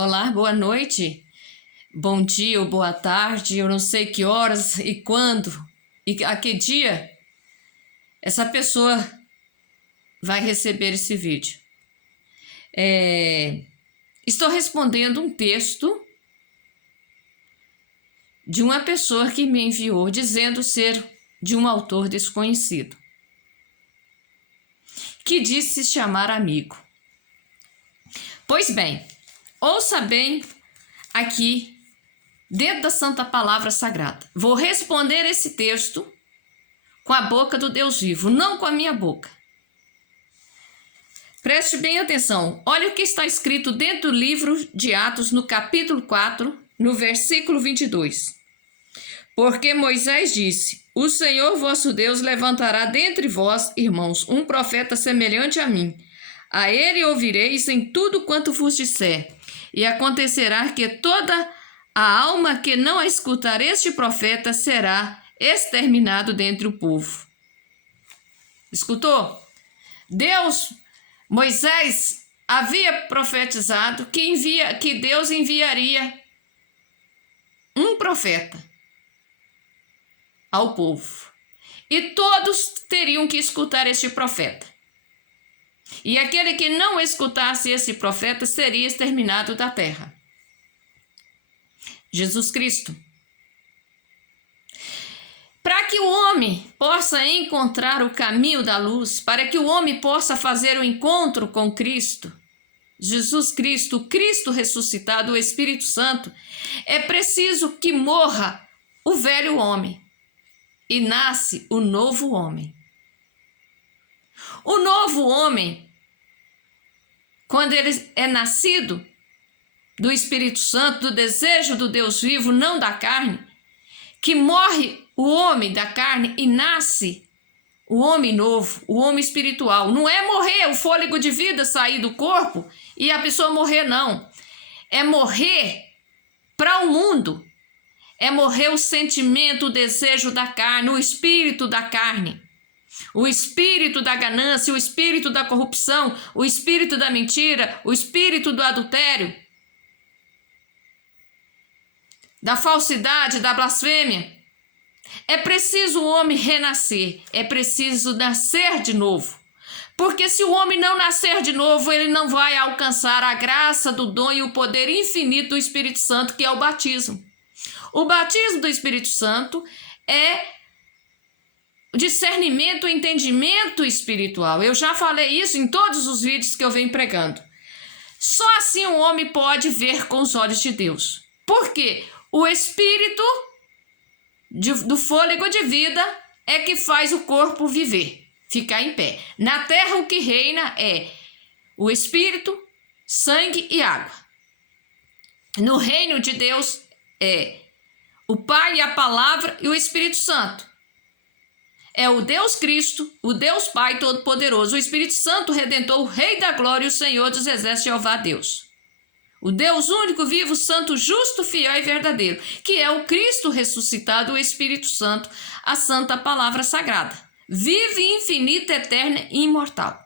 Olá, boa noite, bom dia ou boa tarde, eu não sei que horas e quando e a que dia essa pessoa vai receber esse vídeo. Estou respondendo um texto de uma pessoa que me enviou dizendo ser de um autor desconhecido, que disse se chamar amigo. Pois bem, ouça bem aqui dentro da Santa Palavra Sagrada. Vou responder esse texto com a boca do Deus vivo, não com a minha boca. Preste bem atenção. Olha o que está escrito dentro do livro de Atos, no capítulo 4, no versículo 22. Porque Moisés disse: O Senhor vosso Deus levantará dentre vós, irmãos, um profeta semelhante a mim. A ele ouvireis em tudo quanto vos disser. E acontecerá que toda a alma que não escutar este profeta será exterminado dentre o povo. Escutou? Moisés havia profetizado que Deus enviaria um profeta ao povo. E todos teriam que escutar este profeta. E aquele que não escutasse esse profeta seria exterminado da terra. Jesus Cristo. Para que o homem possa encontrar o caminho da luz, para que o homem possa fazer o encontro com Cristo, Jesus Cristo, o Cristo ressuscitado, o Espírito Santo, é preciso que morra o velho homem e nasce o novo homem. O novo homem, quando ele é nascido do Espírito Santo, do desejo do Deus vivo, não da carne, que morre o homem da carne e nasce o homem novo, o homem espiritual. Não é morrer o fôlego de vida sair do corpo e a pessoa morrer, não. É morrer para o mundo. É morrer o sentimento, o desejo da carne, o espírito da carne. O espírito da ganância, o espírito da corrupção, o espírito da mentira, o espírito do adultério, da falsidade, da blasfêmia. É preciso o homem renascer, é preciso nascer de novo. Porque se o homem não nascer de novo, ele não vai alcançar a graça do dom e o poder infinito do Espírito Santo, que é o batismo. O batismo do Espírito Santo é discernimento, entendimento espiritual. Eu já falei isso em todos os vídeos que eu venho pregando. Só assim o homem pode ver com os olhos de Deus. Por quê? O Espírito do fôlego de vida é que faz o corpo viver, ficar em pé. Na terra o que reina é o Espírito, sangue e água. No reino de Deus é o Pai, a Palavra e o Espírito Santo. É o Deus Cristo, o Deus Pai Todo-Poderoso, o Espírito Santo Redentor, o Rei da Glória e o Senhor dos Exércitos, Jeová Deus. O Deus único, vivo, santo, justo, fiel e verdadeiro, que é o Cristo ressuscitado, o Espírito Santo, a Santa Palavra Sagrada. Vive, infinita, eterna e imortal.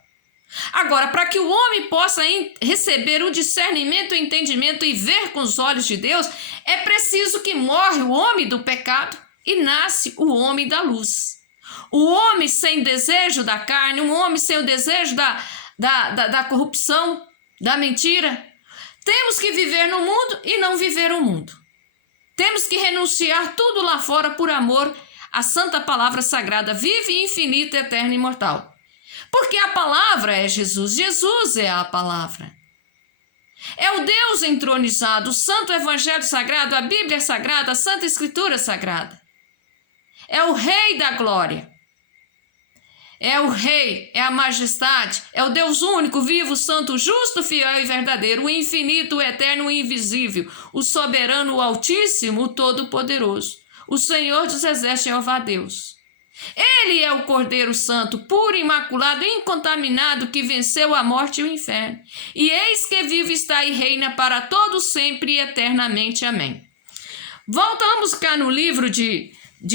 Agora, para que o homem possa receber o discernimento, o entendimento e ver com os olhos de Deus, é preciso que morre o homem do pecado e nasce o homem da luz. O homem sem desejo da carne, um homem sem o desejo da corrupção, da mentira. Temos que viver no mundo e não viver o mundo. Temos que renunciar tudo lá fora por amor à Santa Palavra Sagrada, vive, infinita, eterna e imortal. Porque a palavra é Jesus, Jesus é a palavra. É o Deus entronizado, o Santo Evangelho Sagrado, a Bíblia Sagrada, a Santa Escritura Sagrada. É o Rei da Glória. É o Rei, é a majestade, é o Deus único, vivo, santo, justo, fiel e verdadeiro, o infinito, o eterno, o invisível, o soberano, o altíssimo, o todo-poderoso, o Senhor dos Exércitos, Jeová Deus. Ele é o Cordeiro Santo, puro, imaculado, incontaminado, que venceu a morte e o inferno. E eis que vive está e reina para todos sempre e eternamente. Amém. Voltamos cá no livro de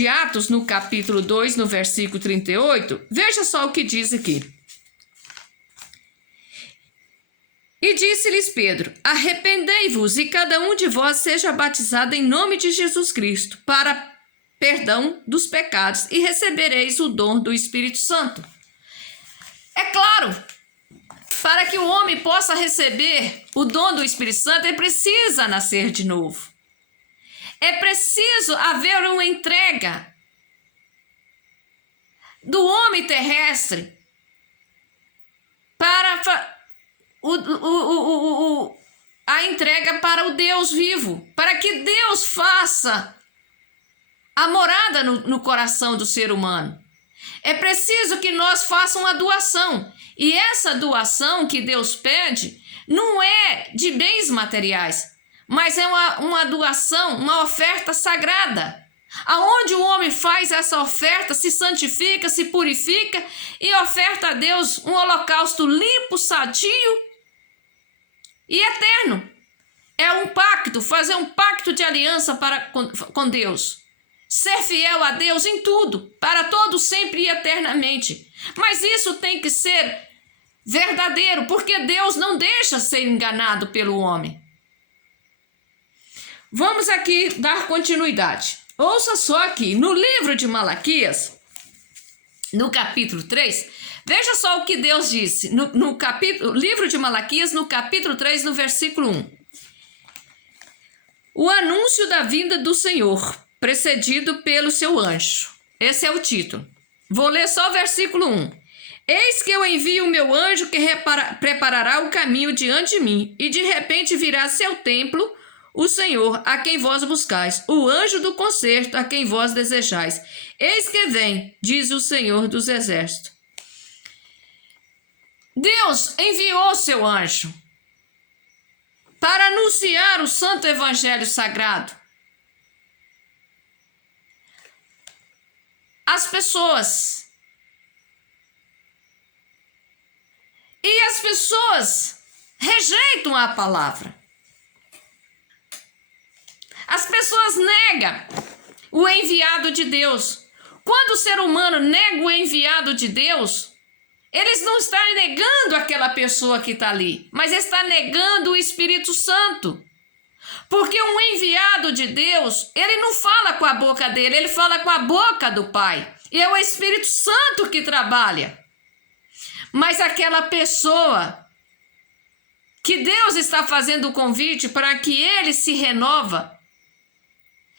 Atos, no capítulo 2, no versículo 38, veja só o que diz aqui. E disse-lhes Pedro: arrependei-vos e cada um de vós seja batizado em nome de Jesus Cristo para perdão dos pecados e recebereis o dom do Espírito Santo. É claro, para que o homem possa receber o dom do Espírito Santo, ele precisa nascer de novo. É preciso haver uma entrega do homem terrestre para a entrega para o Deus vivo, para que Deus faça a morada no coração do ser humano. É preciso que nós façamos uma doação, e essa doação que Deus pede não é de bens materiais, mas é uma doação, uma oferta sagrada, aonde o homem faz essa oferta, se santifica, se purifica e oferta a Deus um holocausto limpo, sadio e eterno. É um pacto, fazer um pacto de aliança com Deus. Ser fiel a Deus em tudo, para todo sempre e eternamente. Mas isso tem que ser verdadeiro, porque Deus não deixa ser enganado pelo homem. Vamos aqui dar continuidade. Ouça só aqui, no livro de Malaquias, no capítulo 3, veja só o que Deus disse, no livro de Malaquias, no capítulo 3, no versículo 1. O anúncio da vinda do Senhor, precedido pelo seu anjo. Esse é o título. Vou ler só o versículo 1. Eis que eu envio o meu anjo que preparará o caminho diante de mim, e de repente virá a seu templo o Senhor, a quem vós buscais, o anjo do concerto, a quem vós desejais. Eis que vem, diz o Senhor dos exércitos. Deus enviou o seu anjo para anunciar o santo evangelho sagrado. As pessoas. E as pessoas rejeitam a palavra. As pessoas negam o enviado de Deus. Quando o ser humano nega o enviado de Deus, eles não estão negando aquela pessoa que está ali, mas está negando o Espírito Santo. Porque um enviado de Deus, ele não fala com a boca dele, ele fala com a boca do Pai. E é o Espírito Santo que trabalha. Mas aquela pessoa que Deus está fazendo o convite para que ele se renova,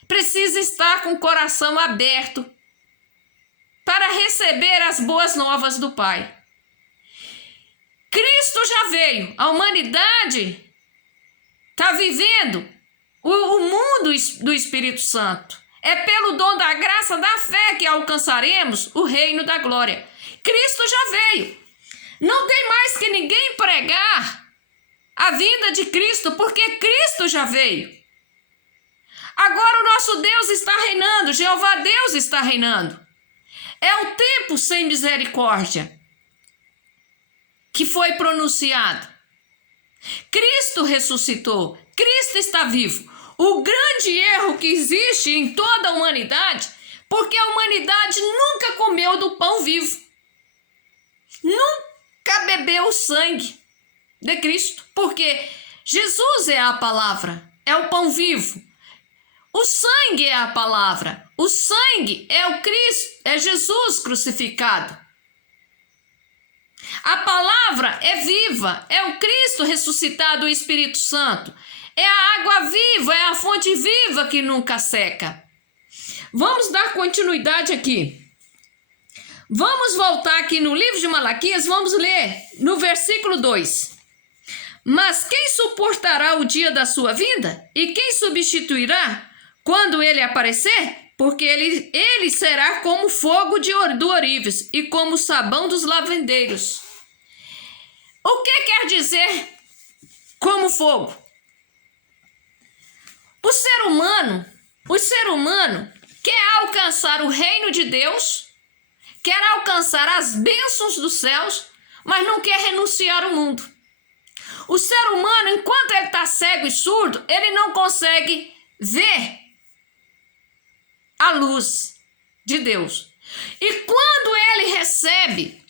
precisa estar com o coração aberto para receber as boas novas do Pai. Cristo já veio, a humanidade está vivendo o mundo do Espírito Santo. É pelo dom da graça da fé que alcançaremos o reino da glória. Cristo já veio. Não tem mais que ninguém pregar a vinda de Cristo, porque Cristo já veio. Agora o nosso Deus está reinando, Jeová Deus está reinando. É o tempo sem misericórdia que foi pronunciado. Cristo ressuscitou, Cristo está vivo. O grande erro que existe em toda a humanidade, porque a humanidade nunca comeu do pão vivo. Nunca bebeu o sangue de Cristo, porque Jesus é a palavra, é o pão vivo. O sangue é a palavra, o sangue é o Cristo, é Jesus crucificado. A palavra é viva, é o Cristo ressuscitado, o Espírito Santo. É a água viva, é a fonte viva que nunca seca. Vamos dar continuidade aqui. Vamos voltar aqui no livro de Malaquias, vamos ler no versículo 2. Mas quem suportará o dia da sua vinda? E quem substituirá quando ele aparecer? Porque ele será como fogo do ourives e como sabão dos lavandeiros. O que quer dizer como fogo? O ser humano quer alcançar o reino de Deus, quer alcançar as bênçãos dos céus, mas não quer renunciar ao mundo. O ser humano, enquanto ele está cego e surdo, ele não consegue ver a luz de Deus. E quando ele recebe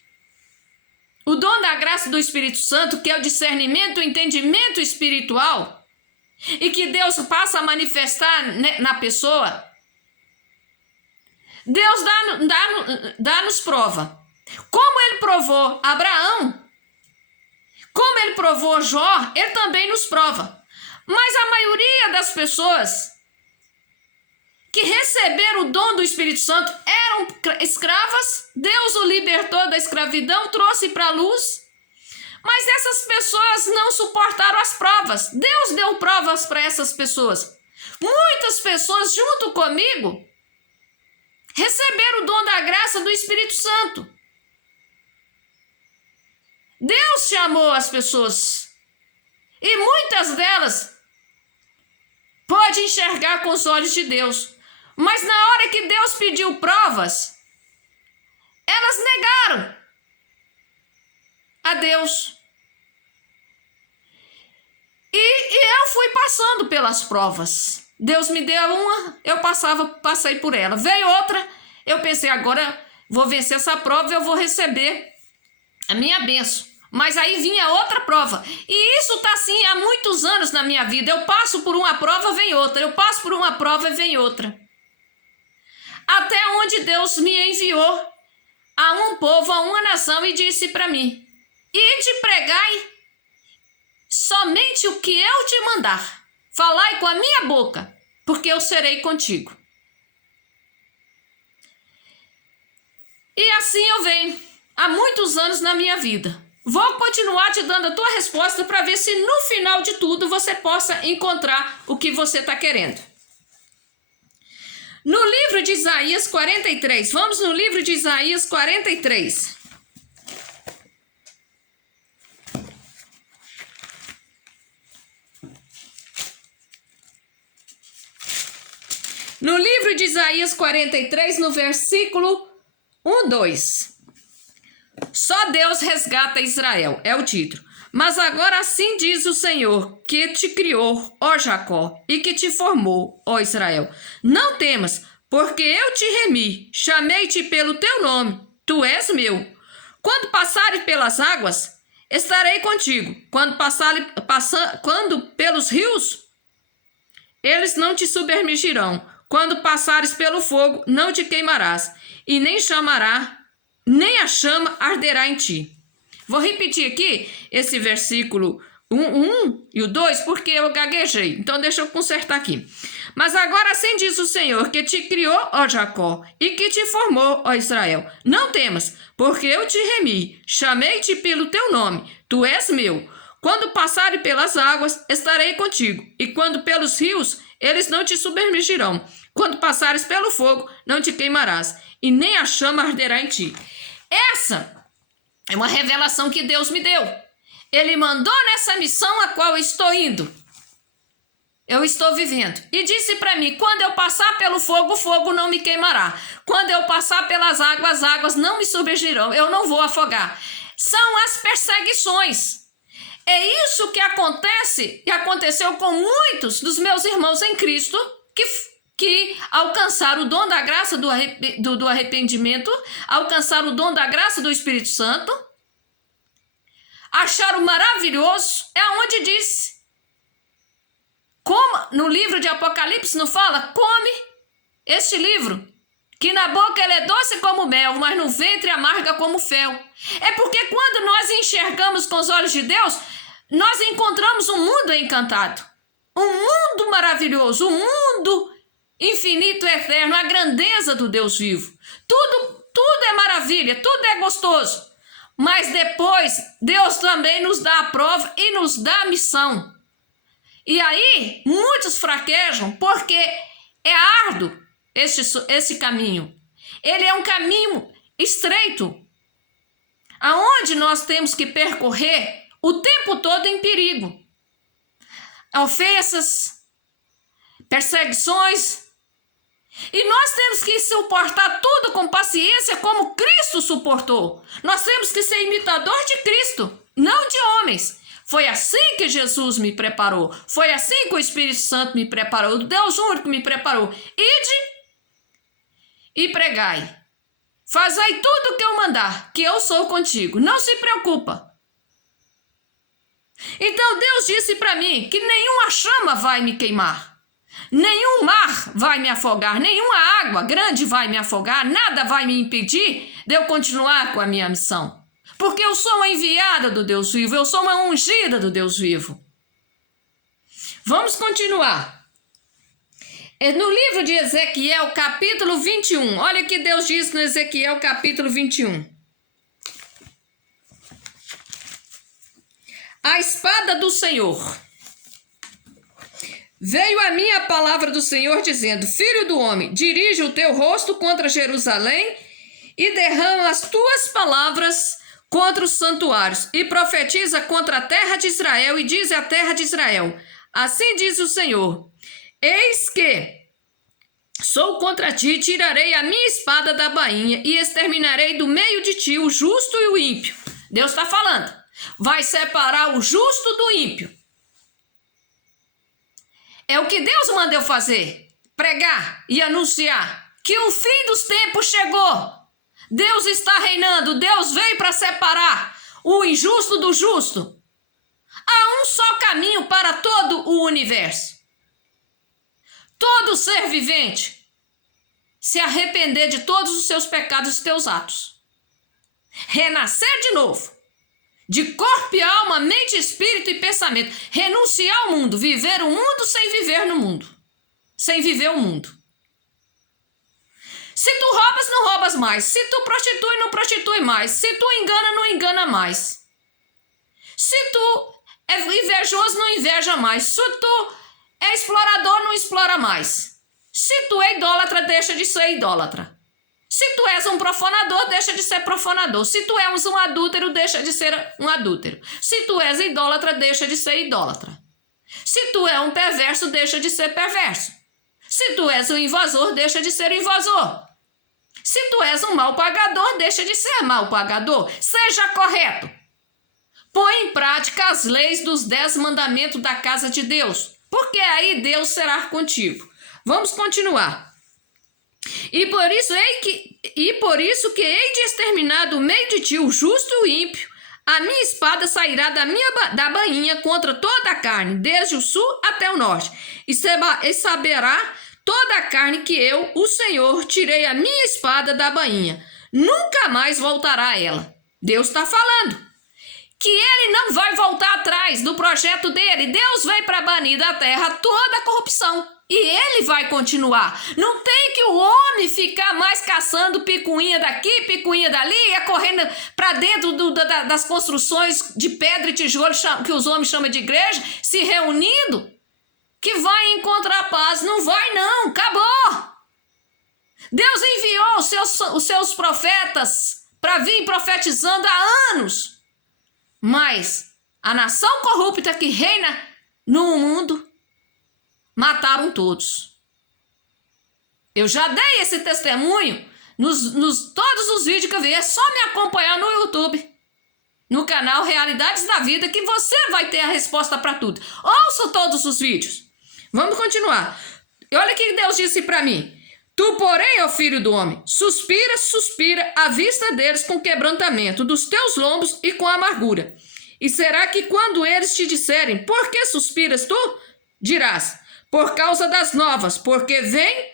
o dom da graça do Espírito Santo, que é o discernimento, o entendimento espiritual, e que Deus passa a manifestar na pessoa, Deus dá-nos prova. Como ele provou Abraão, como ele provou Jó, ele também nos prova. Mas a maioria das pessoas que receberam o dom do Espírito Santo eram escravas, Deus o libertou da escravidão, trouxe para a luz, mas essas pessoas não suportaram as provas. Deus deu provas para essas pessoas. Muitas pessoas, junto comigo, receberam o dom da graça do Espírito Santo. Deus chamou as pessoas e muitas delas podem enxergar com os olhos de Deus, mas na hora que Deus pediu provas, elas negaram a Deus. E eu fui passando pelas provas. Deus me deu uma, eu passei por ela. Veio outra, eu pensei, agora vou vencer essa prova, eu vou receber a minha bênção. Mas aí vinha outra prova. E isso está assim há muitos anos na minha vida. Eu passo por uma prova, vem outra. Eu passo por uma prova, vem outra. Até onde Deus me enviou a um povo, a uma nação, e disse para mim: ide pregai somente o que eu te mandar. Falai com a minha boca, porque eu serei contigo. E assim eu venho há muitos anos na minha vida. Vou continuar te dando a tua resposta para ver se no final de tudo você possa encontrar o que você está querendo. No livro de Isaías 43, vamos no livro de Isaías 43. No livro de Isaías 43, no versículo 1, 2. Só Deus resgata Israel, é o título. Mas agora assim diz o Senhor, que te criou, ó Jacó, e que te formou, ó Israel. Não temas, porque eu te remi, chamei-te pelo teu nome, tu és meu. Quando passares pelas águas, estarei contigo. Quando pelos rios, eles não te submergirão. Quando passares pelo fogo, não te queimarás, e nem a chama arderá em ti. Vou repetir aqui esse versículo 1 e o 2, porque eu gaguejei. Então deixa eu consertar aqui. Mas agora assim diz o Senhor, que te criou, ó Jacó, e que te formou, ó Israel. Não temas, porque eu te remi, chamei-te pelo teu nome, tu és meu. Quando passares pelas águas, estarei contigo, e quando pelos rios, eles não te submergirão. Quando passares pelo fogo, não te queimarás, e nem a chama arderá em ti. Essa é uma revelação que Deus me deu. Ele mandou nessa missão a qual eu estou indo. Eu estou vivendo. E disse para mim, quando eu passar pelo fogo, o fogo não me queimará. Quando eu passar pelas águas, as águas não me submergirão. Eu não vou afogar. São as perseguições. É isso que acontece e aconteceu com muitos dos meus irmãos em Cristo que alcançaram o dom da graça do arrependimento, alcançaram o dom da graça do Espírito Santo, acharam maravilhoso, é onde diz, como no livro de Apocalipse não fala, come este livro, que na boca ele é doce como mel, mas no ventre amarga como fel. É porque quando nós enxergamos com os olhos de Deus, nós encontramos um mundo encantado, um mundo maravilhoso, um mundo infinito, eterno, a grandeza do Deus vivo. Tudo é maravilha, tudo é gostoso. Mas depois, Deus também nos dá a prova e nos dá a missão. E aí, muitos fraquejam porque é árduo esse caminho. Ele é um caminho estreito, aonde nós temos que percorrer o tempo todo em perigo. Ofensas, perseguições. E nós temos que suportar tudo com paciência como Cristo suportou. Nós temos que ser imitador de Cristo, não de homens. Foi assim que Jesus me preparou. Foi assim que o Espírito Santo me preparou. O Deus único me preparou. Ide e pregai. Fazei tudo o que eu mandar, que eu sou contigo. Não se preocupa. Então Deus disse para mim que nenhuma chama vai me queimar. Nenhum mar vai me afogar, nenhuma água grande vai me afogar, nada vai me impedir de eu continuar com a minha missão. Porque eu sou uma enviada do Deus vivo, eu sou uma ungida do Deus vivo. Vamos continuar. No livro de Ezequiel, capítulo 21, olha o que Deus diz no Ezequiel, capítulo 21. A espada do Senhor. Veio a mim a palavra do Senhor dizendo: Filho do homem, dirige o teu rosto contra Jerusalém e derrama as tuas palavras contra os santuários e profetiza contra a terra de Israel e diz à terra de Israel: Assim diz o Senhor: Eis que sou contra ti, tirarei a minha espada da bainha e exterminarei do meio de ti o justo e o ímpio. Deus está falando. Vai separar o justo do ímpio. É o que Deus mandou fazer, pregar e anunciar que o fim dos tempos chegou. Deus está reinando, Deus veio para separar o injusto do justo. Há um só caminho para todo o universo. Todo ser vivente se arrepender de todos os seus pecados e teus atos. Renascer de novo. De corpo e alma, mente, espírito e pensamento. Renunciar ao mundo. Viver o mundo sem viver no mundo. Sem viver o mundo. Se tu roubas, não roubas mais. Se tu prostitui, não prostitui mais. Se tu engana, não engana mais. Se tu é invejoso, não inveja mais. Se tu é explorador, não explora mais. Se tu é idólatra, deixa de ser idólatra. Se tu és um profanador, deixa de ser profanador. Se tu és um adúltero, deixa de ser um adúltero. Se tu és idólatra, deixa de ser idólatra. Se tu és um perverso, deixa de ser perverso. Se tu és um invasor, deixa de ser invasor. Se tu és um mal pagador, deixa de ser mal pagador. Seja correto. Põe em prática as leis dos 10 mandamentos da casa de Deus, porque aí Deus será contigo. Vamos continuar. E por isso que hei de exterminar do meio de ti o justo e o ímpio. A minha espada sairá da bainha contra toda a carne, desde o sul até o norte. E saberá toda a carne que eu, o Senhor, tirei a minha espada da bainha. Nunca mais voltará a ela. Deus está falando que ele não vai voltar atrás do projeto dele. Deus veio para banir da terra toda a corrupção. E ele vai continuar. Não tem que o homem ficar mais caçando picuinha daqui, picuinha dali, e correndo para dentro das construções de pedra e tijolo que os homens chamam de igreja, se reunindo, que vai encontrar paz. Não vai não, acabou. Deus enviou os seus profetas para vir profetizando há anos. Mas a nação corrupta que reina no mundo mataram todos. Eu já dei esse testemunho nos todos os vídeos que eu vi. É só me acompanhar no YouTube, no canal Realidades da Vida, que você vai ter a resposta para tudo. Ouça todos os vídeos. Vamos continuar. E olha o que Deus disse para mim. Tu, porém, ó filho do homem, suspira à vista deles com quebrantamento dos teus lombos e com amargura. E será que quando eles te disserem, por que suspiras tu? Dirás, por causa das novas, porque vem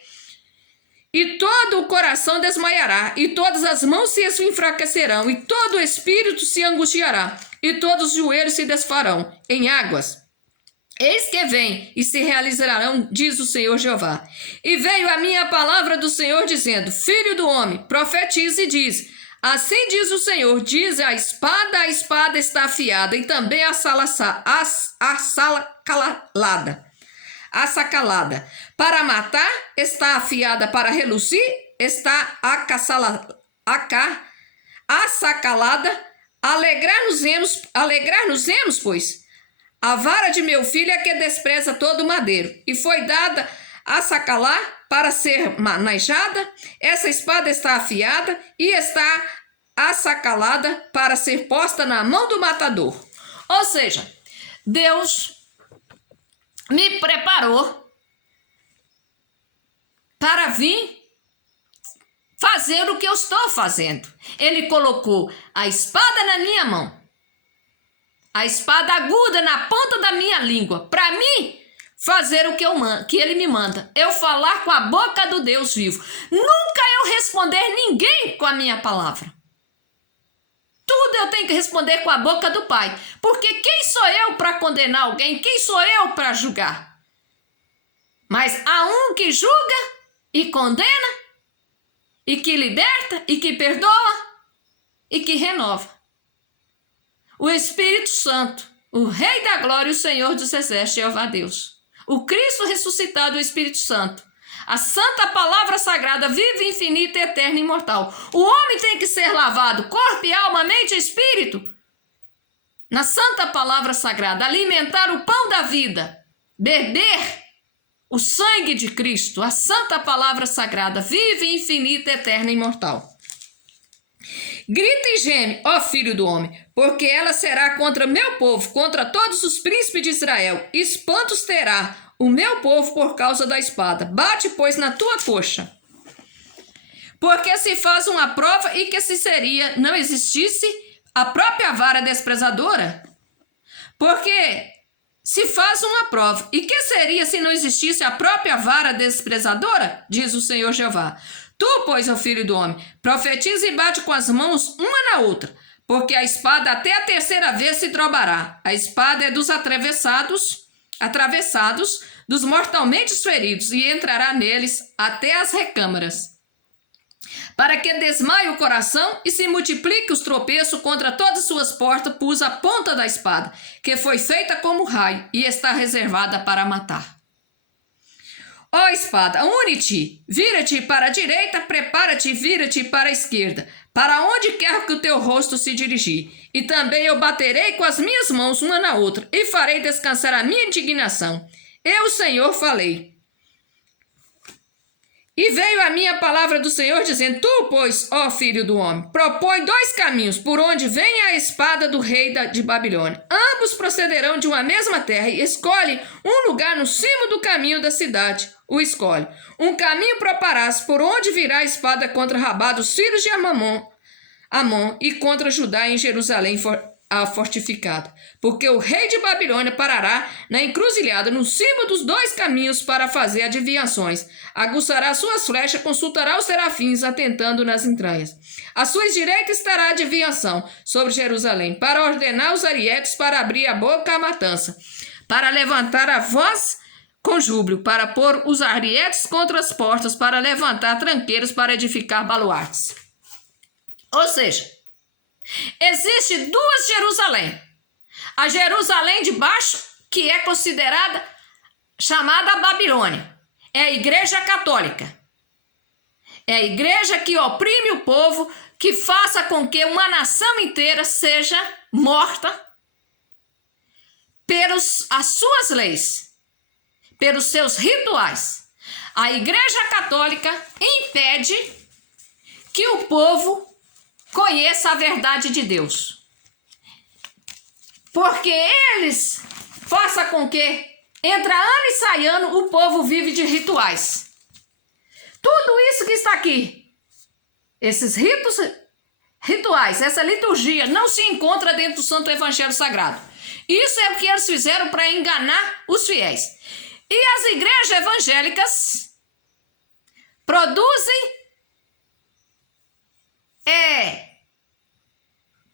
e todo o coração desmaiará, e todas as mãos se enfraquecerão, e todo o espírito se angustiará, e todos os joelhos se desfarão em águas. Eis que vem e se realizarão, diz o Senhor Jeová. E veio a minha palavra do Senhor dizendo, filho do homem, profetiza e diz, assim diz o Senhor, diz a espada está afiada, e também a sacalada. Para matar, está afiada, para reluzir, está assacalada. Alegrar-nos-emos, pois. A vara de meu filho é que despreza todo madeiro, e foi dada a sacalar para ser manejada. Essa espada está afiada e está assacalada para ser posta na mão do matador. Ou seja, Deus me preparou para vir fazer o que eu estou fazendo. Ele colocou a espada na minha mão, a espada aguda na ponta da minha língua, para mim fazer o que ele me manda. Eu falar com a boca do Deus vivo. Nunca eu responder ninguém com a minha palavra. Tudo eu tenho que responder com a boca do Pai. Porque quem sou eu para condenar alguém? Quem sou eu para julgar? Mas há um que julga e condena, e que liberta, e que perdoa, e que renova. O Espírito Santo, o Rei da Glória, o Senhor dos Exércitos, Jeová Deus. O Cristo ressuscitado, o Espírito Santo. A santa palavra sagrada, viva, infinita, eterna e imortal. O homem tem que ser lavado, corpo e alma, mente e espírito, na santa palavra sagrada, alimentar o pão da vida, beber o sangue de Cristo, a santa palavra sagrada, viva, infinita, eterna e imortal. Grita e geme, ó filho do homem, porque ela será contra meu povo, contra todos os príncipes de Israel. Espantos terá o meu povo por causa da espada. Bate, pois, na tua coxa. Porque se faz uma prova e que se seria, não existisse a própria vara desprezadora? Porque se faz uma prova, e que seria se não existisse a própria vara desprezadora? Diz o Senhor Jeová. Tu, pois, ó filho do homem, profetiza e bate com as mãos uma na outra, porque a espada até a terceira vez se trobará. A espada é dos atravessados, dos mortalmente feridos, e entrará neles até as recâmaras, para que desmaie o coração e se multiplique os tropeços contra todas as suas portas, pus a ponta da espada, que foi feita como raio e está reservada para matar. Ó espada, une-te, vira-te para a direita, prepara-te e vira-te para a esquerda, para onde quer que o teu rosto se dirigir. E também eu baterei com as minhas mãos uma na outra, e farei descansar a minha indignação. Eu, Senhor, falei. E veio a minha palavra do Senhor, dizendo, tu, pois, ó filho do homem, propõe 2 caminhos, por onde vem a espada do rei de Babilônia. Ambos procederão de uma mesma terra, e escolhe um lugar no cimo do caminho da cidade. O escolhe. Um caminho prepararás, por onde virá a espada contra Rabá dos filhos de Amon, e contra Judá em Jerusalém fortificada. Porque o rei de Babilônia parará na encruzilhada, no cimo dos 2 caminhos, para fazer adivinhações. Aguçará suas flechas, consultará os serafins, atentando nas entranhas. À sua direita estará a adivinhação sobre Jerusalém, para ordenar os arietes, para abrir a boca à matança, para levantar a voz com júbilo, para pôr os arietes contra as portas, para levantar tranqueiros, para edificar baluartes. Ou seja, existe 2 Jerusalém. A Jerusalém de baixo, que é considerada, chamada Babilônia, é a igreja católica. É a igreja que oprime o povo, que faça com que uma nação inteira seja morta pelas suas leis, pelos seus rituais. A igreja católica impede que o povo conheça a verdade de Deus, porque eles façam com que, entra ano e sai ano, o povo vive de rituais. Tudo isso que está aqui, esses rituais, essa liturgia, não se encontra dentro do Santo Evangelho Sagrado. Isso é o que eles fizeram para enganar os fiéis. E as igrejas evangélicas produzem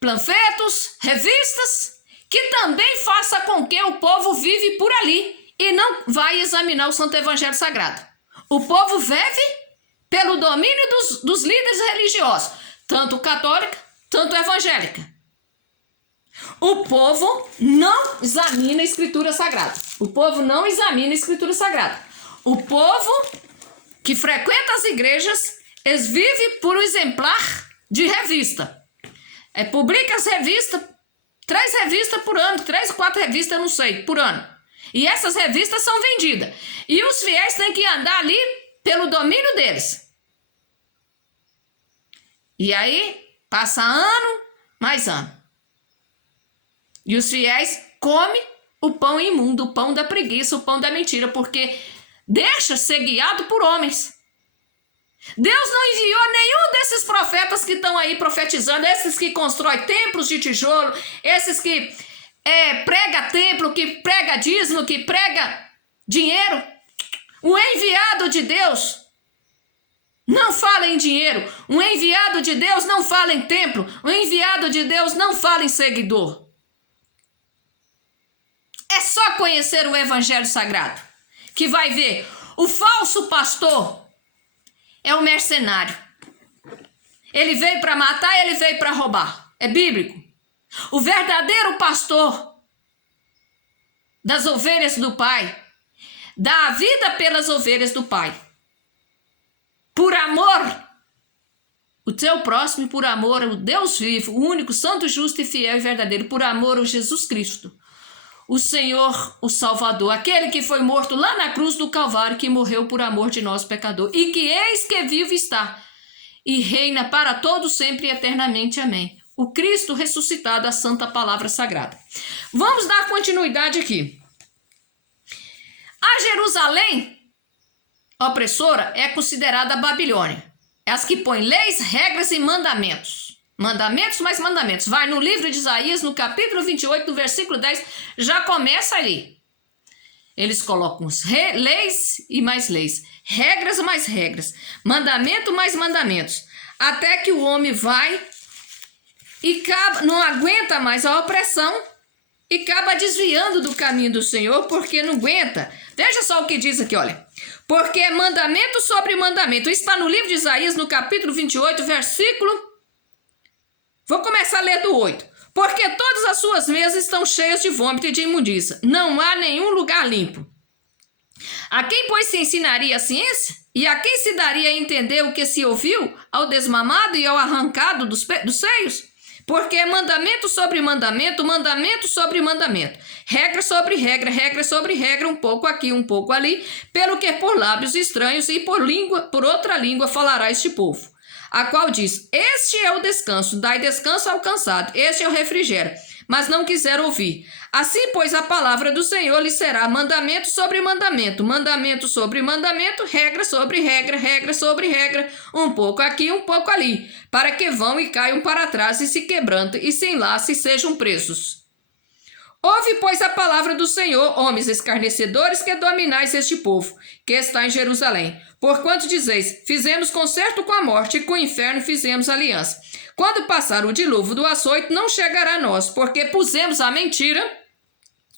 panfletos, revistas, que também faça com que o povo vive por ali e não vai examinar o Santo Evangelho Sagrado. O povo vive pelo domínio dos líderes religiosos, tanto católica, tanto evangélica. O povo não examina a Escritura Sagrada. O povo não examina a Escritura Sagrada. O povo que frequenta as igrejas, eles vivem por um exemplar de revista. Publica as revistas, 3 revistas por ano, 3 ou 4 revistas, eu não sei, por ano. E essas revistas são vendidas. E os fiéis têm que andar ali pelo domínio deles. E aí, passa ano, mais ano. E os fiéis comem o pão imundo, o pão da preguiça, o pão da mentira, porque deixa ser guiado por homens. Deus não enviou nenhum desses profetas que estão aí profetizando, esses que constroem templos de tijolo, esses que prega templo, que prega dízimo, que prega dinheiro. O enviado de Deus não fala em dinheiro. O enviado de Deus não fala em templo. O enviado de Deus não fala em seguidor. É só conhecer o Evangelho Sagrado que vai ver. O falso pastor é o mercenário. Ele veio para matar, ele veio para roubar. É bíblico. O verdadeiro pastor das ovelhas do Pai dá a vida pelas ovelhas do Pai. Por amor o teu próximo, por amor ao Deus vivo, o único, santo, justo e fiel e verdadeiro, por amor ao Jesus Cristo, o Senhor, o Salvador, aquele que foi morto lá na cruz do Calvário, que morreu por amor de nós, pecador, e que eis que vivo está e reina para todos sempre e eternamente. Amém. O Cristo ressuscitado, a santa palavra sagrada. Vamos dar continuidade aqui. A Jerusalém opressora é considerada a Babilônia. É as que põem leis, regras e mandamentos. Mandamentos mais mandamentos. Vai no livro de Isaías, no capítulo 28, no versículo 10, já começa ali. Eles colocam leis e mais leis, regras mais regras, mandamento mais mandamentos, até que o homem vai e não aguenta mais a opressão e acaba desviando do caminho do Senhor, porque não aguenta. Veja só o que diz aqui, olha. Porque é mandamento sobre mandamento. Isso está no livro de Isaías, no capítulo 28, versículo... Vou começar a ler do 8. Porque todas as suas mesas estão cheias de vômito e de imundícia. Não há nenhum lugar limpo. A quem, pois, se ensinaria a ciência? E a quem se daria a entender o que se ouviu? Ao desmamado e ao arrancado dos seios? Porque é mandamento sobre mandamento, mandamento sobre mandamento. Regra sobre regra, regra sobre regra, um pouco aqui, um pouco ali, pelo que por lábios estranhos e por outra língua falará este povo. A qual diz, este é o descanso, dai descanso ao cansado, este é o refrigério, mas não quiser ouvir. Assim, pois, a palavra do Senhor lhe será mandamento sobre mandamento, mandamento sobre mandamento, regra sobre regra, regra sobre regra, um pouco aqui, um pouco ali, para que vão e caiam para trás e se quebrantam e se enlacem e sejam presos. Ouve, pois, a palavra do Senhor, homens escarnecedores, que dominais este povo, que está em Jerusalém. Porquanto dizeis, fizemos concerto com a morte, e com o inferno fizemos aliança. Quando passar o dilúvio do açoite, não chegará a nós, porque pusemos a mentira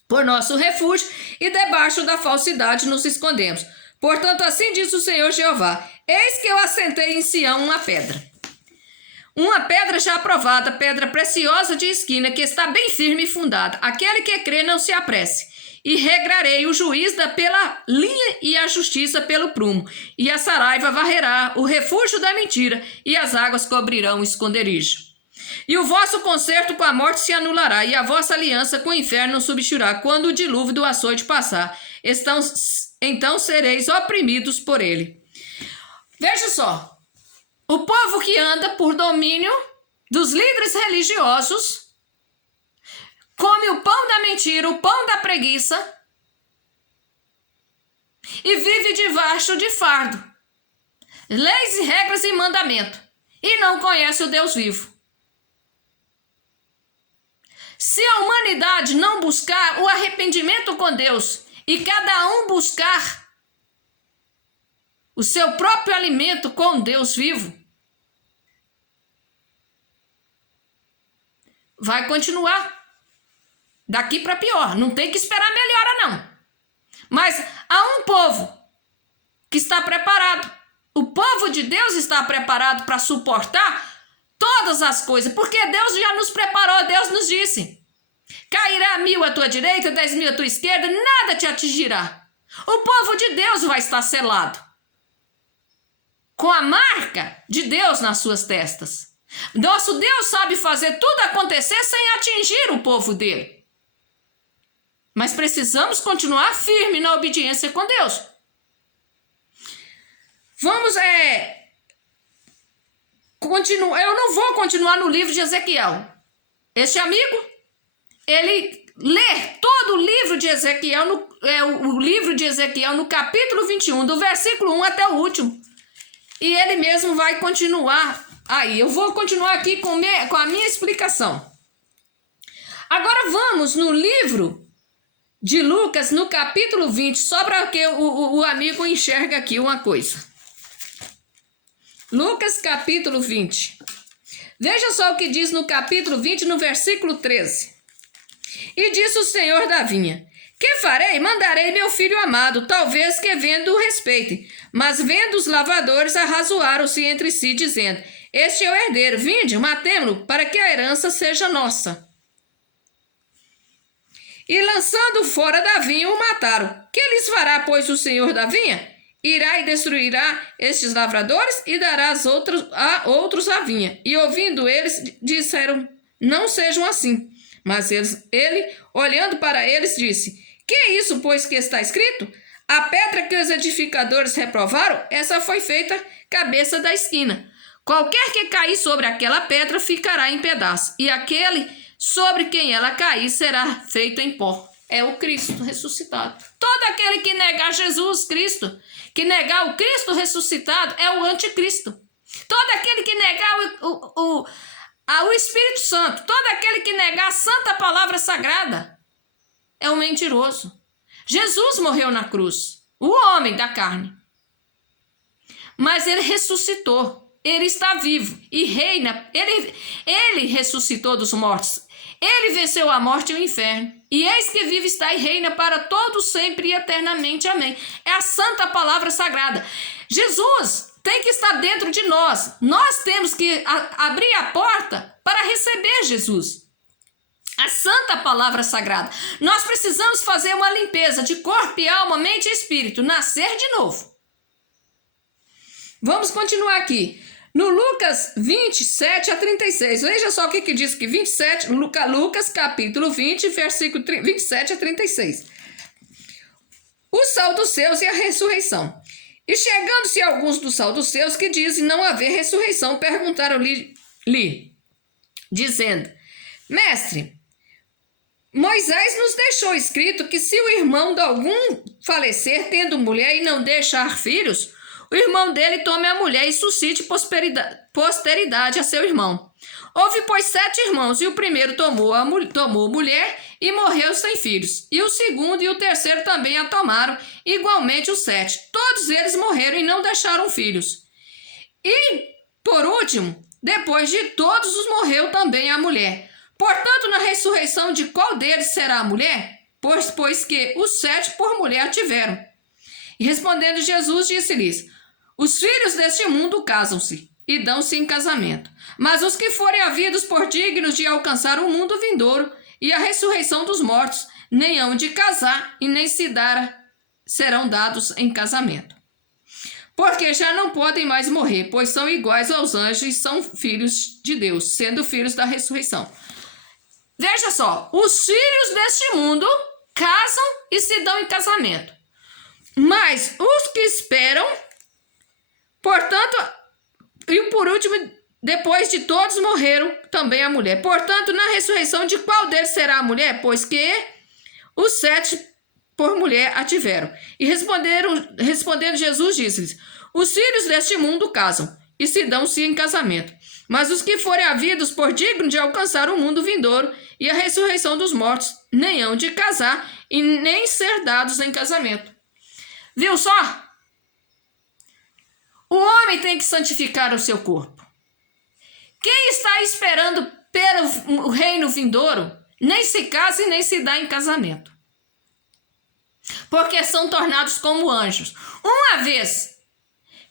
por nosso refúgio, e debaixo da falsidade nos escondemos. Portanto, assim diz o Senhor Jeová, eis que eu assentei em Sião uma pedra já aprovada, pedra preciosa de esquina, que está bem firme e fundada. Aquele que crê não se apresse. E regrarei o juiz pela linha e a justiça pelo prumo. E a saraiva varrerá o refúgio da mentira, e as águas cobrirão o esconderijo. E o vosso concerto com a morte se anulará, e a vossa aliança com o inferno subsistirá, quando o dilúvio do açoite passar. Então sereis oprimidos por ele. Veja só. O povo que anda por domínio dos líderes religiosos come o pão da mentira, o pão da preguiça e vive debaixo de fardo, leis e regras e mandamento, e não conhece o Deus vivo. Se a humanidade não buscar o arrependimento com Deus e cada um buscar o seu próprio alimento com Deus vivo, vai continuar daqui para pior. Não tem que esperar melhora, não. Mas há um povo que está preparado. O povo de Deus está preparado para suportar todas as coisas, porque Deus já nos preparou. Deus nos disse, cairá 1000 à tua direita, 10.000 à tua esquerda, nada te atingirá. O povo de Deus vai estar selado com a marca de Deus nas suas testas. Nosso Deus sabe fazer tudo acontecer sem atingir o povo dele. Mas precisamos continuar firme na obediência com Deus. Vamos continuar. Eu não vou continuar no livro de Ezequiel. Este amigo, ele lê todo o livro de Ezequiel, o livro de Ezequiel no capítulo 21, do versículo 1 até o último. E ele mesmo vai continuar aí. Eu vou continuar aqui com a minha explicação. Agora vamos no livro de Lucas, no capítulo 20, só para que o amigo enxergue aqui uma coisa. Lucas, capítulo 20. Veja só o que diz no capítulo 20, no versículo 13. E disse o Senhor da vinha: que farei? Mandarei meu filho amado, talvez que vendo o respeitem. Mas vendo os lavradores, arrazoaram-se entre si, dizendo: este é o herdeiro, vinde, matemo-lo, para que a herança seja nossa. E lançando fora da vinha, o mataram. Que lhes fará, pois, o Senhor da vinha? Irá e destruirá estes lavradores e dará a outros a vinha. E ouvindo eles, disseram: não sejam assim. Mas ele, olhando para eles, disse: que é isso, pois, que está escrito? A pedra que os edificadores reprovaram, essa foi feita cabeça da esquina. Qualquer que cair sobre aquela pedra ficará em pedaço, e aquele sobre quem ela cair será feito em pó. É o Cristo ressuscitado. Todo aquele que negar Jesus Cristo, que negar o Cristo ressuscitado, é o anticristo. Todo aquele que negar o Espírito Santo, todo aquele que negar a santa palavra sagrada, é um mentiroso. Jesus morreu na cruz, o homem da carne. Mas ele ressuscitou. Ele está vivo e reina. Ele ressuscitou dos mortos. Ele venceu a morte e o inferno. E eis que vive, está e reina para todos sempre e eternamente. Amém. É a santa palavra sagrada. Jesus tem que estar dentro de nós. Nós temos que abrir a porta para receber Jesus. A santa palavra sagrada. Nós precisamos fazer uma limpeza de corpo e alma, mente e espírito. Nascer de novo. Vamos continuar aqui. No Lucas 27 a 36. Veja só o que diz aqui. 27, Lucas capítulo 20, versículo 27 a 36. O saduceus e a ressurreição. E chegando-se alguns dos saduceus que dizem não haver ressurreição, perguntaram-lhe, dizendo: mestre, Moisés nos deixou escrito que se o irmão de algum falecer tendo mulher e não deixar filhos, o irmão dele tome a mulher e suscite posteridade a seu irmão. Houve, pois, 7 irmãos, e o primeiro tomou mulher e morreu sem filhos. E o segundo e o terceiro também a tomaram, igualmente os 7. Todos eles morreram e não deixaram filhos. E, por último, depois de todos os morreu também a mulher. Portanto, na ressurreição de qual deles será a mulher? Pois que os 7 por mulher tiveram. E respondendo Jesus, disse-lhes: os filhos deste mundo casam-se e dão-se em casamento, mas os que forem havidos por dignos de alcançar o mundo vindouro e a ressurreição dos mortos, nem hão de casar e nem serão dados em casamento. Porque já não podem mais morrer, pois são iguais aos anjos e são filhos de Deus, sendo filhos da ressurreição. Veja só, os filhos deste mundo casam e se dão em casamento. Mas os que esperam, portanto, e por último, depois de todos morreram também a mulher. Portanto, na ressurreição de qual deles será a mulher? Pois que os 7 por mulher a tiveram. E respondendo Jesus, disse-lhes: os filhos deste mundo casam e se dão-se em casamento. Mas os que forem havidos por digno de alcançar o mundo vindouro e a ressurreição dos mortos, nem hão de casar e nem ser dados em casamento. Viu só? O homem tem que santificar o seu corpo. Quem está esperando pelo reino vindouro, nem se casa e nem se dá em casamento. Porque são tornados como anjos. Uma vez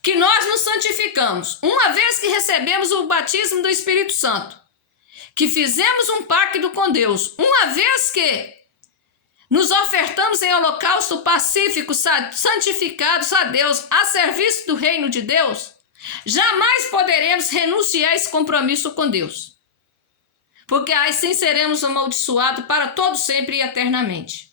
que nós nos santificamos, uma vez que recebemos o batismo do Espírito Santo, que fizemos um pacto com Deus, uma vez que nos ofertamos em holocausto pacífico, santificados a Deus, a serviço do reino de Deus, jamais poderemos renunciar a esse compromisso com Deus. Porque assim seremos amaldiçoados para todo sempre e eternamente.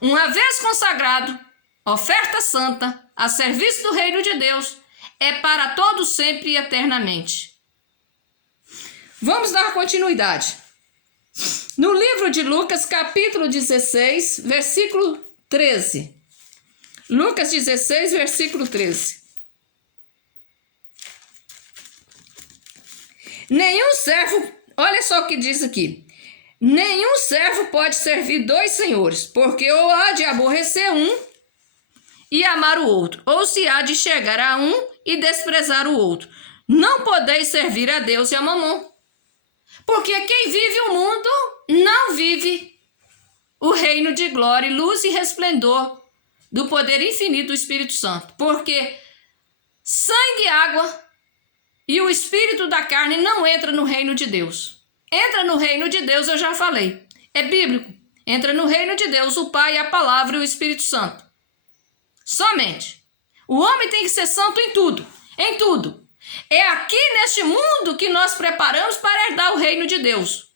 Uma vez consagrado, oferta santa, a serviço do reino de Deus, é para todo sempre e eternamente. Vamos dar continuidade. No livro de Lucas, capítulo 16, versículo 13. Lucas 16, versículo 13. Nenhum servo, olha só o que diz aqui. Nenhum servo pode servir dois senhores, porque ou há de aborrecer um e amar o outro, ou se há de chegar a um e desprezar o outro. Não podeis servir a Deus e a Mamon. Porque quem vive o mundo não vive o reino de glória, luz e resplendor do poder infinito do Espírito Santo. Porque sangue e água e o espírito da carne não entra no reino de Deus. Entra no reino de Deus, eu já falei. É bíblico. Entra no reino de Deus o Pai, a Palavra e o Espírito Santo. Somente. O homem tem que ser santo em tudo. Em tudo. É aqui neste mundo que nós preparamos para herdar o reino de Deus.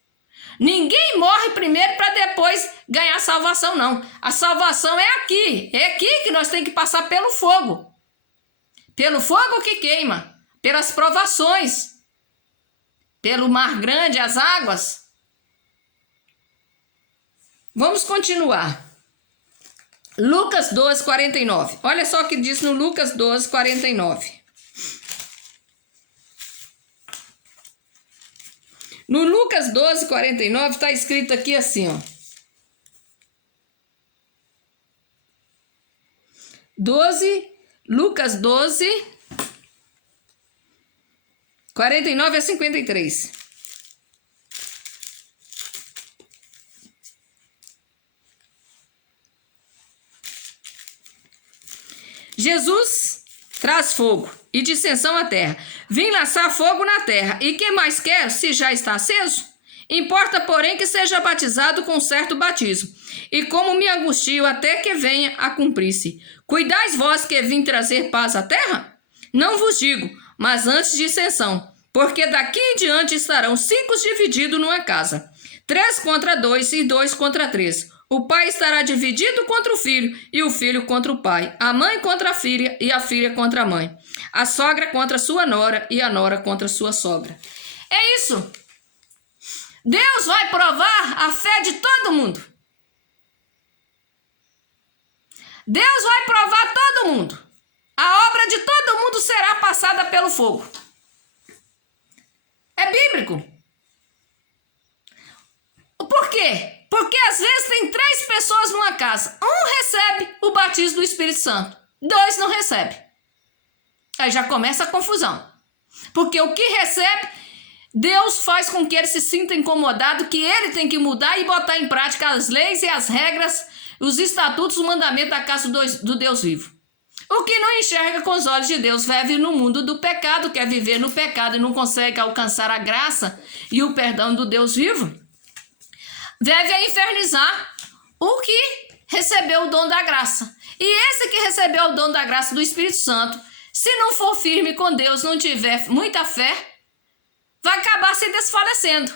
Ninguém morre primeiro para depois ganhar salvação, não. A salvação é aqui. É aqui que nós temos que passar pelo fogo. Pelo fogo que queima. Pelas provações. Pelo mar grande, as águas. Vamos continuar. Lucas 12, 49. Olha só o que diz no Lucas 12, 49. No Lucas 12, 49, está escrito aqui assim, ó. 12, Lucas 12, 49 a 53. Jesus traz fogo e dissensão à terra. Vim lançar fogo na terra. E que mais quer, se já está aceso? Importa, porém, que seja batizado com certo batismo. E como me angustio até que venha a cumprir-se. Cuidais vós que vim trazer paz à terra? Não vos digo, mas antes dissensão. Porque daqui em diante estarão 5 divididos numa casa. 3 contra 2 e 2 contra 3. O pai estará dividido contra o filho, e o filho contra o pai. A mãe contra a filha, e a filha contra a mãe. A sogra contra a sua nora, e a nora contra a sua sogra. É isso. Deus vai provar a fé de todo mundo. Deus vai provar todo mundo. A obra de todo mundo será passada pelo fogo. É bíblico. Por quê? Porque às vezes tem 3 pessoas numa casa. Um recebe o batismo do Espírito Santo. 2 não recebe. Aí já começa a confusão. Porque o que recebe, Deus faz com que ele se sinta incomodado, que ele tem que mudar e botar em prática as leis e as regras, os estatutos, o mandamento da casa do Deus vivo. O que não enxerga com os olhos de Deus vive no mundo do pecado, quer viver no pecado e não consegue alcançar a graça e o perdão do Deus vivo. Deve a infernizar o que recebeu o dom da graça. E esse que recebeu o dom da graça do Espírito Santo, se não for firme com Deus, não tiver muita fé, vai acabar se desfalecendo.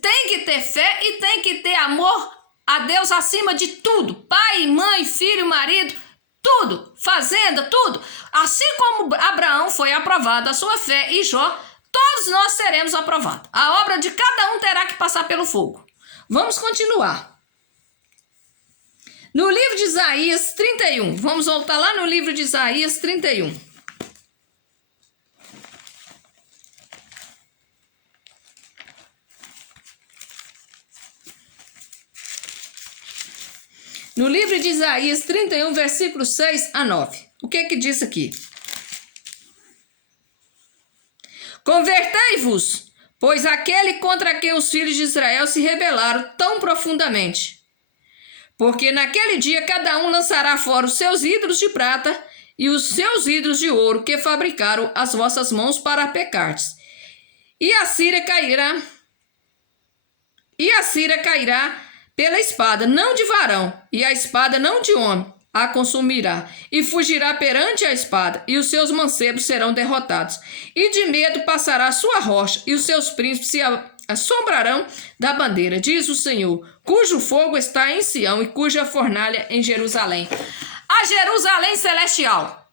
Tem que ter fé e tem que ter amor a Deus acima de tudo. Pai, mãe, filho, marido, tudo. Fazenda, tudo. Assim como Abraão foi aprovado a sua fé e Jó, todos nós seremos aprovados. A obra de cada um terá que passar pelo fogo. Vamos continuar. No livro de Isaías 31. Vamos voltar lá no livro de Isaías 31. No livro de Isaías 31, versículos 6 a 9. O que que diz aqui? Convertei-vos, pois aquele contra quem os filhos de Israel se rebelaram tão profundamente. Porque naquele dia cada um lançará fora os seus ídolos de prata e os seus ídolos de ouro que fabricaram as vossas mãos para pecardes. E a Síria cairá pela espada, não de varão, e a espada não de homem, a consumirá, e fugirá perante a espada, e os seus mancebos serão derrotados. E de medo passará a sua rocha, e os seus príncipes se assombrarão da bandeira, diz o Senhor, cujo fogo está em Sião e cuja fornalha em Jerusalém. A Jerusalém celestial.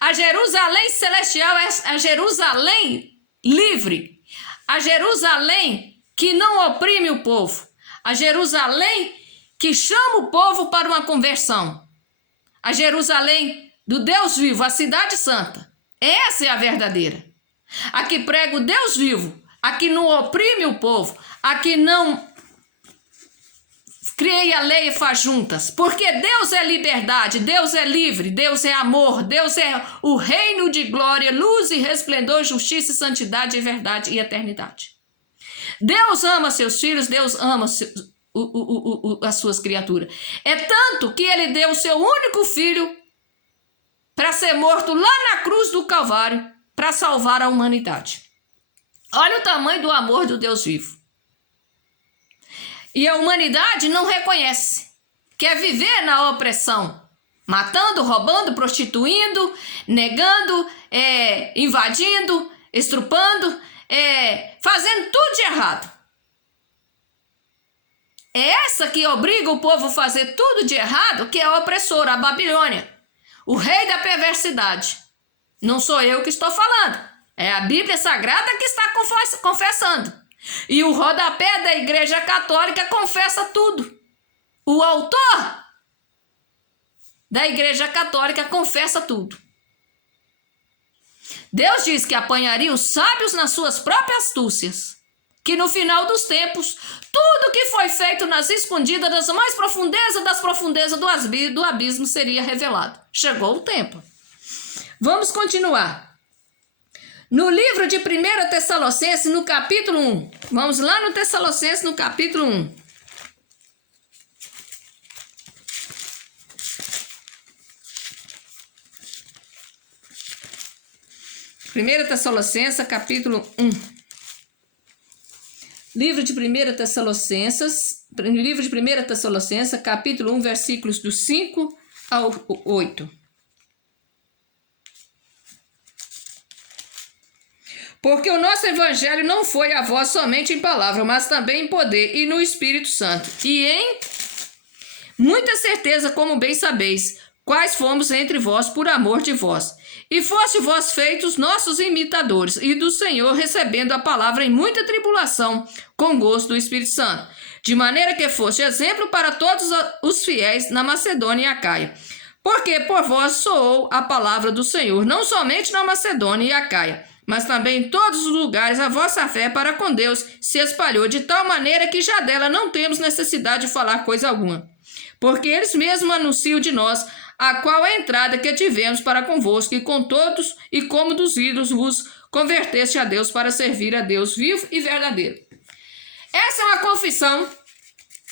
A Jerusalém celestial é a Jerusalém livre. A Jerusalém que não oprime o povo. A Jerusalém que chama o povo para uma conversão. A Jerusalém do Deus vivo, a cidade santa. Essa é a verdadeira. a que prega o Deus vivo, a que não oprime o povo, a que não cria lei e faz juntas, porque Deus é liberdade, Deus é livre, Deus é amor, Deus é o reino de glória, luz e resplendor, justiça, santidade, verdade e eternidade. Deus ama seus filhos, Deus ama as suas criaturas. É tanto que ele deu o seu único filho para ser morto lá na cruz do Calvário, para salvar a humanidade. Olha o tamanho do amor do Deus vivo. E a humanidade não reconhece, quer viver na opressão, matando, roubando, prostituindo, negando, invadindo, estrupando, fazendo tudo de errado. É essa que obriga o povo a fazer tudo de errado, que é a opressora, a Babilônia, o rei da perversidade. Não sou eu que estou falando, é a Bíblia Sagrada que está confessando. E o rodapé da Igreja Católica confessa tudo. O autor da Igreja Católica confessa tudo. Deus diz que apanharia os sábios nas suas próprias astúcias, que no final dos tempos, tudo que foi feito nas escondidas das mais profundezas das profundezas do abismo seria revelado. Chegou o tempo. Vamos continuar. No livro de 1 Tessalonicenses, no capítulo 1. Vamos lá no Tessalonicenses, no capítulo 1. Primeira Tessalonicenses, capítulo 1. Livro de 1 Tessalonicenses, capítulo 1, versículos do 5 ao 8. Porque o nosso evangelho não foi a vós somente em palavra, mas também em poder e no Espírito Santo, e em muita certeza, como bem sabeis, quais fomos entre vós por amor de vós. E foste vós feitos nossos imitadores, e do Senhor recebendo a palavra em muita tribulação, com gosto do Espírito Santo, de maneira que foste exemplo para todos os fiéis na Macedônia e Acaia. Porque por vós soou a palavra do Senhor, não somente na Macedônia e Acaia, mas também em todos os lugares a vossa fé para com Deus se espalhou, de tal maneira que já dela não temos necessidade de falar coisa alguma. Porque eles mesmos anunciam de nós a qual a entrada que tivemos para convosco e com todos, e como dos ídolos vos converteste a Deus para servir a Deus vivo e verdadeiro. Essa é uma confissão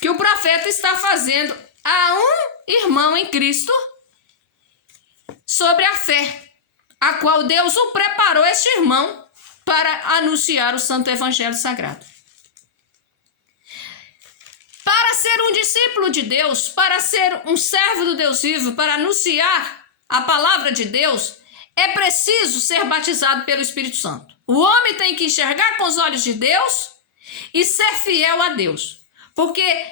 que o profeta está fazendo a um irmão em Cristo sobre a fé, a qual Deus o preparou, este irmão, para anunciar o Santo Evangelho Sagrado. Para ser um discípulo de Deus, para ser um servo do Deus vivo, para anunciar a palavra de Deus, é preciso ser batizado pelo Espírito Santo. O homem tem que enxergar com os olhos de Deus e ser fiel a Deus. Porque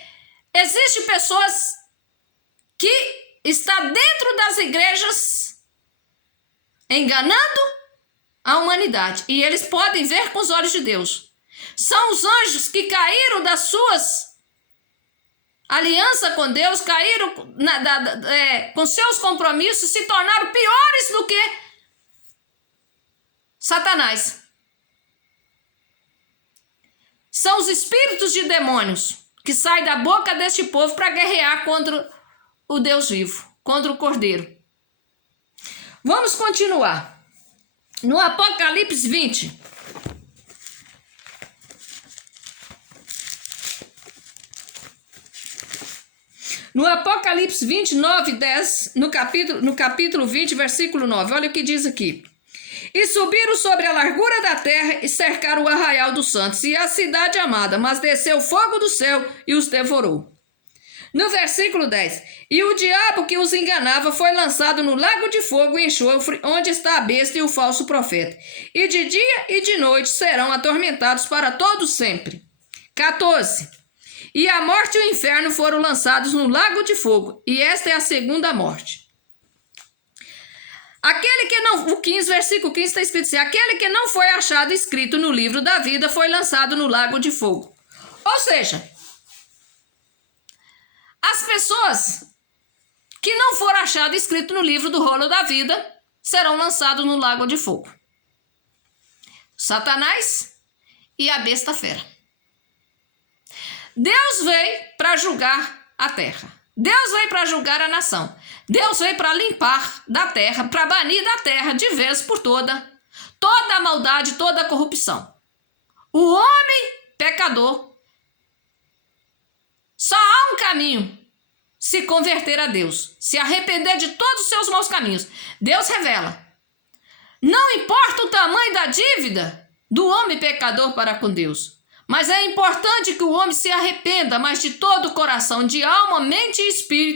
existem pessoas que estão dentro das igrejas enganando a humanidade. E eles podem ver com os olhos de Deus. São os anjos que caíram das suas alianças com Deus, caíram com seus compromissos, se tornaram piores do que Satanás. São os espíritos de demônios que saem da boca deste povo para guerrear contra o Deus vivo, contra o Cordeiro. Vamos continuar. No Apocalipse 20. No Apocalipse 29, 10, no capítulo 20, versículo 9. Olha o que diz aqui. E subiram sobre a largura da terra e cercaram o arraial dos santos e a cidade amada, mas desceu fogo do céu e os devorou. No versículo 10, e o diabo que os enganava foi lançado no lago de fogo e enxofre, onde está a besta e o falso profeta. E de dia e de noite serão atormentados para todo sempre. 14. E a morte e o inferno foram lançados no lago de fogo, e esta é a segunda morte. Aquele que não, o 15, versículo 15 está escrito assim, aquele que não foi achado escrito no livro da vida foi lançado no lago de fogo. Ou seja, as pessoas que não foram achadas escrito no livro do rolo da vida serão lançados no lago de fogo. Satanás e a besta fera. Deus veio para julgar a terra. Deus veio para julgar a nação. Deus veio para limpar da terra, para banir da terra de vez por toda a maldade, toda a corrupção. O homem pecador, só há um caminho: se converter a Deus, se arrepender de todos os seus maus caminhos. Deus revela. Não importa o tamanho da dívida do homem pecador para com Deus, mas é importante que o homem se arrependa, mas de todo o coração, de alma, mente e espírito,